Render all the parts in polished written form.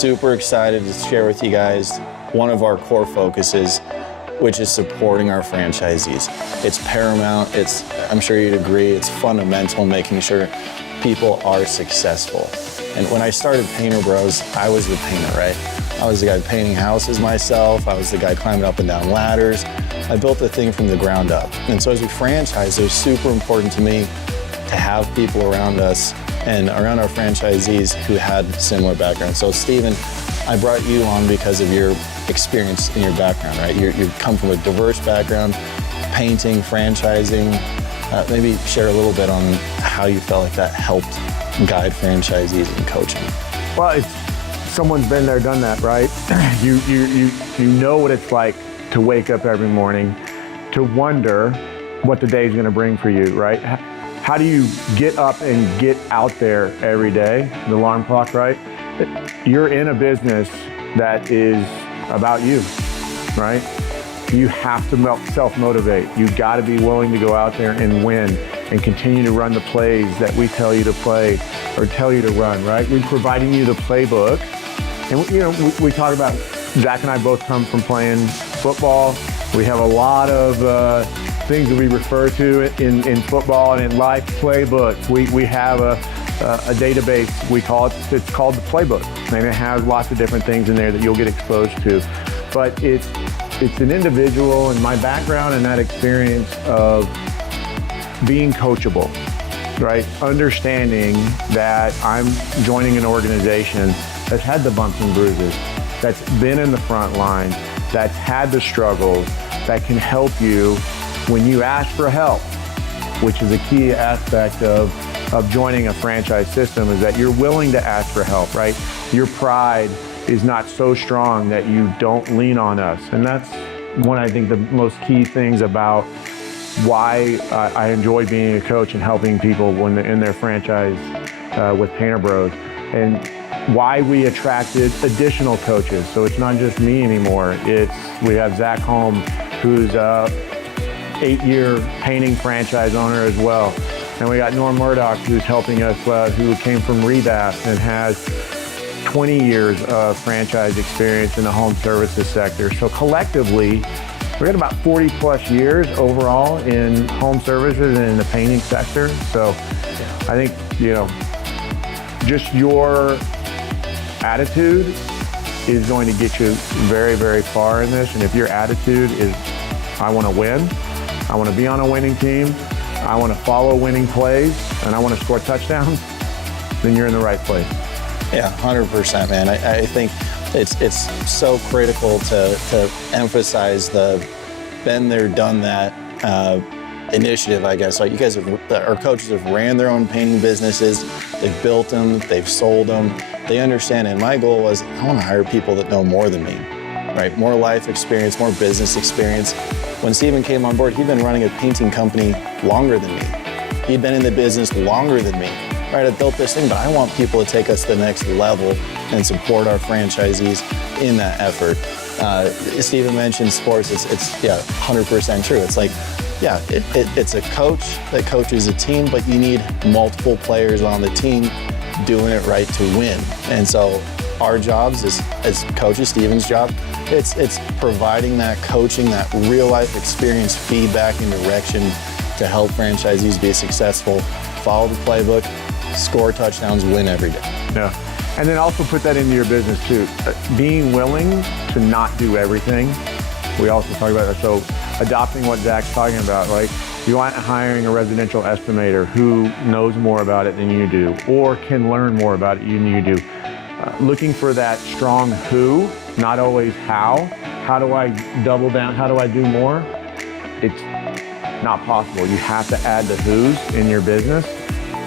super excited to share with you guys one of our core focuses, which is supporting our franchisees. It's paramount, I'm sure you'd agree, it's fundamental making sure people are successful. And when I started Painter Bros, I was the painter, right? I was the guy painting houses myself. I was the guy climbing up and down ladders. I built the thing from the ground up. And so as we franchise, it was super important to me to have people around us and around our franchisees who had similar backgrounds. So Stephen, I brought you on because of your experience in your background, right? You come from a diverse background, painting, franchising. Maybe share a little bit on how you felt like that helped guide franchisees in coaching. Well, someone's been there, done that, right? You know what it's like to wake up every morning, to wonder what the day is going to bring for you, right? How do you get up and get out there every day? The alarm clock, right? You're in a business that is about you, right? You have to self-motivate. You got to be willing to go out there and win and continue to run the plays that we tell you to play or tell you to run, right? We're providing you the playbook. And you know, we talk about, Zach and I both come from playing football. We have a lot of things that we refer to in football and in life, playbooks. We have a database, it's called the playbook. And it has lots of different things in there that you'll get exposed to. But it's an individual and my background and that experience of being coachable, right? Understanding that I'm joining an organization that's had the bumps and bruises, that's been in the front line, that's had the struggles, that can help you when you ask for help, which is a key aspect of joining a franchise system, is that you're willing to ask for help, right? Your pride is not so strong that you don't lean on us. And that's one, I think, the most key things about why I enjoy being a coach and helping people when they're in their franchise with Painter Bros, and why we attracted additional coaches. So it's not just me anymore. We have Zach Holm, who's a 8-year painting franchise owner as well. And we got Norm Murdoch, who's helping us, who came from Rebath and has 20 years of franchise experience in the home services sector. So collectively, we're at about 40 plus years overall in home services and in the painting sector. So I think, just your attitude is going to get you very, very far in this. And if your attitude is, I want to win, I want to be on a winning team, I want to follow winning plays, and I want to score touchdowns, then you're in the right place. Yeah, 100%, man. I think it's so critical to emphasize the been there, done that initiative, I guess. Like you guys our coaches have ran their own painting businesses, they've built them, they've sold them, they understand. And my goal was, I want to hire people that know more than me, right? More life experience, more business experience. When Stephen came on board, he'd been running a painting company longer than me. He'd been in the business longer than me. Right, I built this thing, but I want people to take us to the next level and support our franchisees in that effort. Stephen mentioned sports, it's 100% true. It's like, it's a coach that coaches a team, but you need multiple players on the team doing it right to win. And so our jobs as coaches, Stephen's job, it's providing that coaching, that real life experience, feedback and direction to help franchisees be successful, follow the playbook, score touchdowns, win every day. Yeah. And then also put that into your business too. Being willing to not do everything. We also talk about that. So adopting what Zach's talking about, right? You aren't hiring a residential estimator who knows more about it than you do, or can learn more about it than you do. Looking for that strong who, not always how. How do I double down? How do I do more? It's not possible. You have to add the who's in your business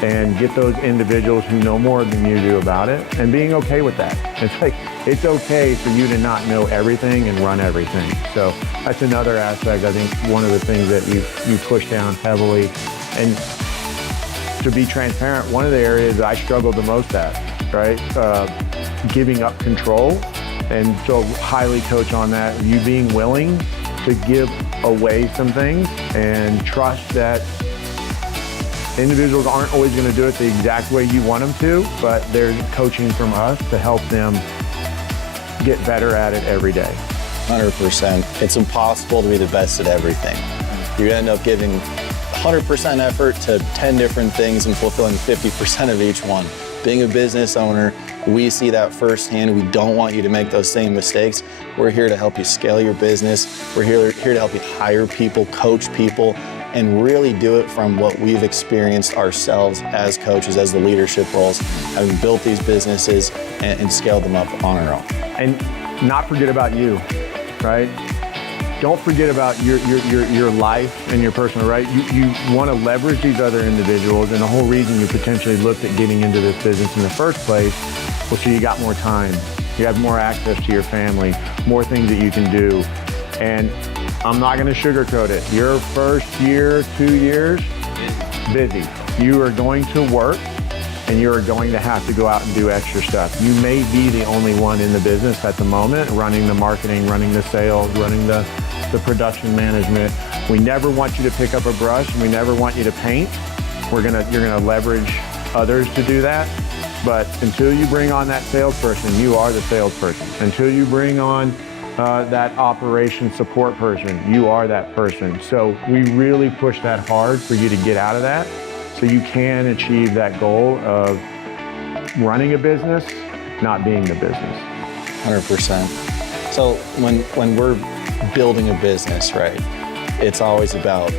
and get those individuals who know more than you do about it, and being okay with that. It's like, it's okay for you to not know everything and run everything. So that's another aspect, I think, one of the things that you push down heavily. And to be transparent, one of the areas that I struggled the most at, right? Giving up control. And so highly coach on that, you being willing to give away some things and trust that individuals aren't always going to do it the exact way you want them to, but there's coaching from us to help them get better at it every day. 100%. It's impossible to be the best at everything. You end up giving 100% effort to 10 different things and fulfilling 50% of each one. Being a business owner, we see that firsthand. We don't want you to make those same mistakes. We're here to help you scale your business. We're here to help you hire people, coach people, and really do it from what we've experienced ourselves as coaches, as the leadership roles, having built these businesses and scaled them up on our own. And not forget about you, right? Don't forget about your life and your personal, right? You want to leverage these other individuals, and the whole reason you potentially looked at getting into this business in the first place was so you got more time. You have more access to your family, more things that you can do. And I'm not going to sugarcoat it. Your first year, 2 years, busy. You are going to work, and you are going to have to go out and do extra stuff. You may be the only one in the business at the moment, running the marketing, running the sales, running the production management. We never want you to pick up a brush, and we never want you to paint. You're gonna leverage others to do that. But until you bring on that salesperson, you are the salesperson. Until you bring on that operation support person, you are that person. So we really push that hard for you to get out of that so you can achieve that goal of running a business, not being the business. 100%. So when we're building a business, right, it's always about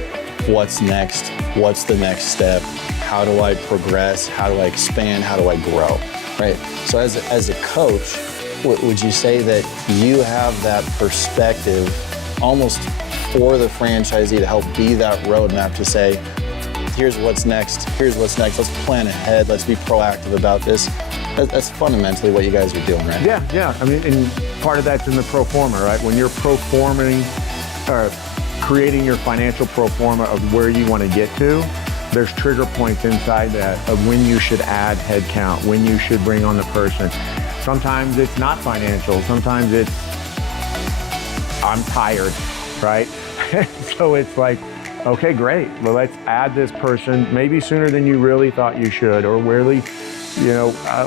what's next, what's the next step, how do I progress, how do I expand, how do I grow, right? So as a coach, would you say that you have that perspective almost for the franchisee to help be that roadmap to say, here's what's next, let's plan ahead, let's be proactive about this? That's fundamentally what you guys are doing, right? Yeah. I mean, and part of that's in the pro forma, right? When you're pro-forming, creating your financial pro forma of where you want to get to, there's trigger points inside that of when you should add headcount, when you should bring on the person. Sometimes it's not financial. Sometimes it's, I'm tired, right? So it's like, okay, great. Well, let's add this person maybe sooner than you really thought you should, or really,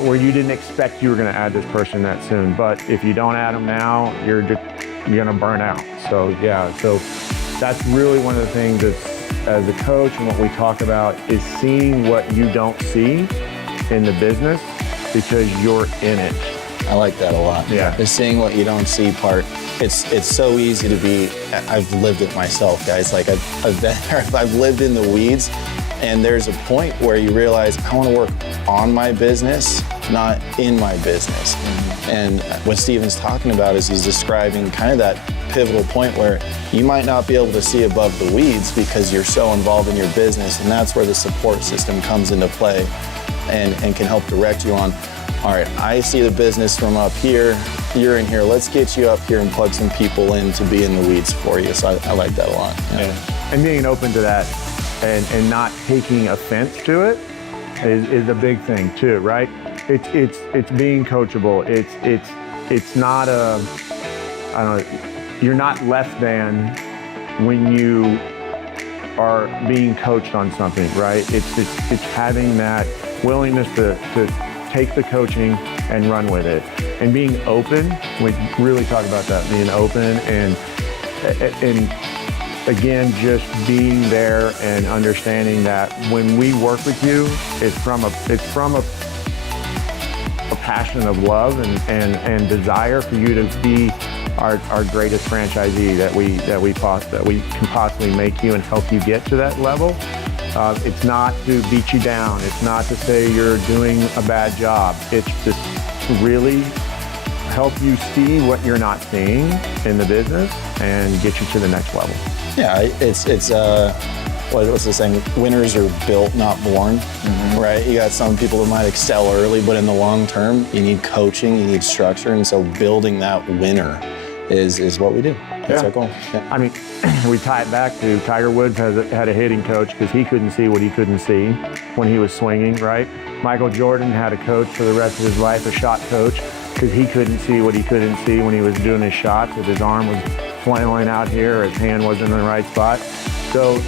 where you didn't expect you were going to add this person that soon. But if you don't add them now, you're going to burn out. So yeah, so that's really one of the things that's, as a coach, and what we talk about is seeing what you don't see in the business because you're in it. I like that a lot. Yeah. The seeing what you don't see part. It's so easy to be, I've lived it myself, guys. Like I've been there, I've lived in the weeds, and there's a point where you realize I want to work on my business, not in my business. Mm-hmm. And what Steven's talking about is he's describing kind of that pivotal point where you might not be able to see above the weeds because you're so involved in your business, and that's where the support system comes into play and can help direct you on, all right, I see the business from up here, you're in here, let's get you up here and plug some people in to be in the weeds for you. So I like that a lot. Yeah. And being open to that and not taking offense to it is a big thing too, right? It's being coachable. It's not I don't know, you're not less than when you are being coached on something, right? It's having that willingness to take the coaching and run with it. And being open, we really talk about that, being open and again, just being there and understanding that when we work with you, it's from a passion of love and desire for you to be our greatest franchisee that we can possibly make you and help you get to that level. It's not to beat you down. It's not to say you're doing a bad job. It's just really help you see what you're not seeing in the business and get you to the next level. Yeah, it's what's the saying? Winners are built, not born, mm-hmm. right? You got some people that might excel early, but in the long term, you need coaching, you need structure, and so building that winner is what we do. That's our goal. Yeah. I mean, we tie it back to Tiger Woods had a hitting coach because he couldn't see what he couldn't see when he was swinging, right? Michael Jordan had a coach for the rest of his life, a shot coach, because he couldn't see what he couldn't see when he was doing his shots, if his arm was flailing out here, or his hand wasn't in the right spot. So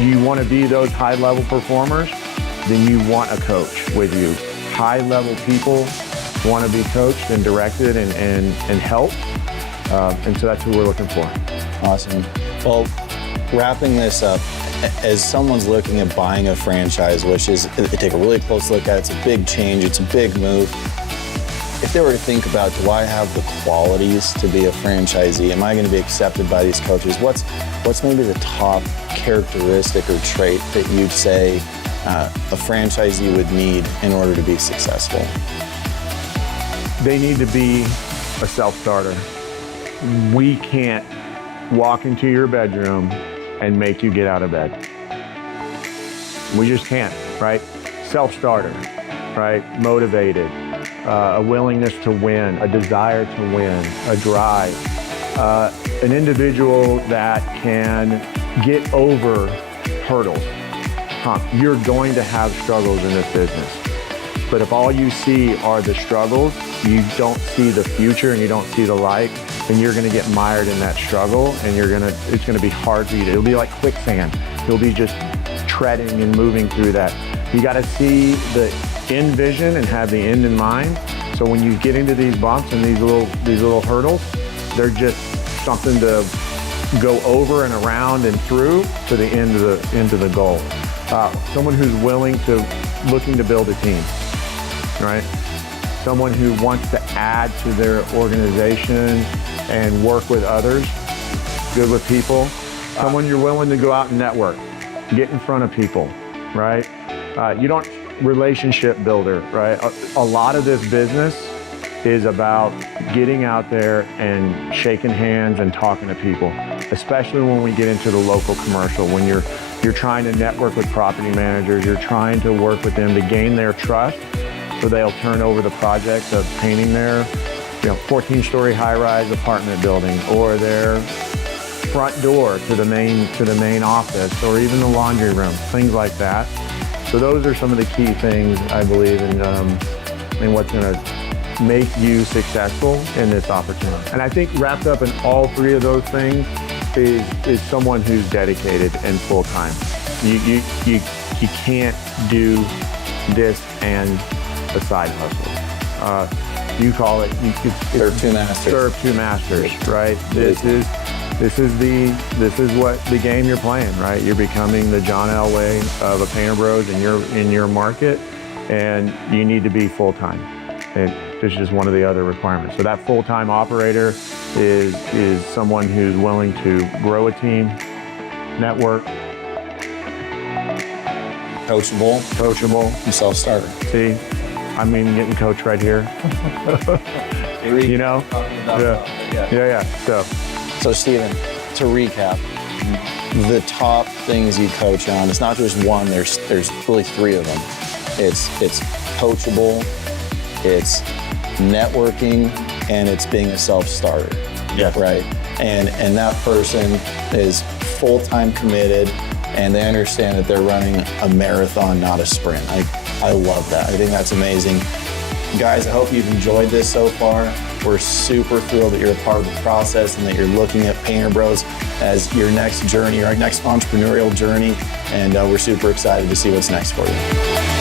you want to be those high-level performers, then you want a coach with you. High-level people want to be coached and directed and helped. And so that's who we're looking for. Awesome. Well, wrapping this up, as someone's looking at buying a franchise, which is, they take a really close look at it, it's a big change, it's a big move. If they were to think about, do I have the qualities to be a franchisee? Am I going to be accepted by these coaches? What's maybe the top characteristic or trait that you'd say a franchisee would need in order to be successful? They need to be a self-starter. We can't walk into your bedroom and make you get out of bed. We just can't, right? Self-starter, right? Motivated, a willingness to win, a desire to win, a drive, an individual that can get over hurdles. You're going to have struggles in this business, but if all you see are the struggles, you don't see the future and you don't see the light, then you're going to get mired in that struggle, and it's going to be hard for you. It'll be like quicksand. You'll be just treading and moving through that. You got to see the end vision and have the end in mind. So when you get into these bumps and these little hurdles, they're just something to go over and around and through to the end of the goal. Someone who's looking to build a team, right? Someone who wants to add to their organization and work with others, good with people. Someone you're willing to go out and network, get in front of people, right? Relationship builder, right? A lot of this business is about getting out there and shaking hands and talking to people, especially when we get into the local commercial, when you're trying to network with property managers, you're trying to work with them to gain their trust so they'll turn over the project of painting their 14-story high-rise apartment building, or their front door to the main office, or even the laundry room, things like that. So those are some of the key things, I believe, in what's going to make you successful in this opportunity. And I think wrapped up in all three of those things is someone who's dedicated and full-time. You can't do this and a side hustle. You call it, serve two masters. Serve two masters, right? This is what the game you're playing, right? You're becoming the John Elway of a Painter Bros in your market, and you need to be full-time. And this is just one of the other requirements. So that full-time operator is someone who's willing to grow a team, network, coachable, and self-starter. See, I mean, getting coached right here. You know? Yeah. So Steven, to recap, the top things you coach on, it's not just one, there's really three of them. It's coachable, it's networking, and it's being a self-starter. Yes. Right? And that person is full-time committed, and they understand that they're running a marathon, not a sprint. I love that. I think that's amazing. Guys, I hope you've enjoyed this so far. We're super thrilled that you're a part of the process and that you're looking at Painter Bros as your next journey, your next entrepreneurial journey. And we're super excited to see what's next for you.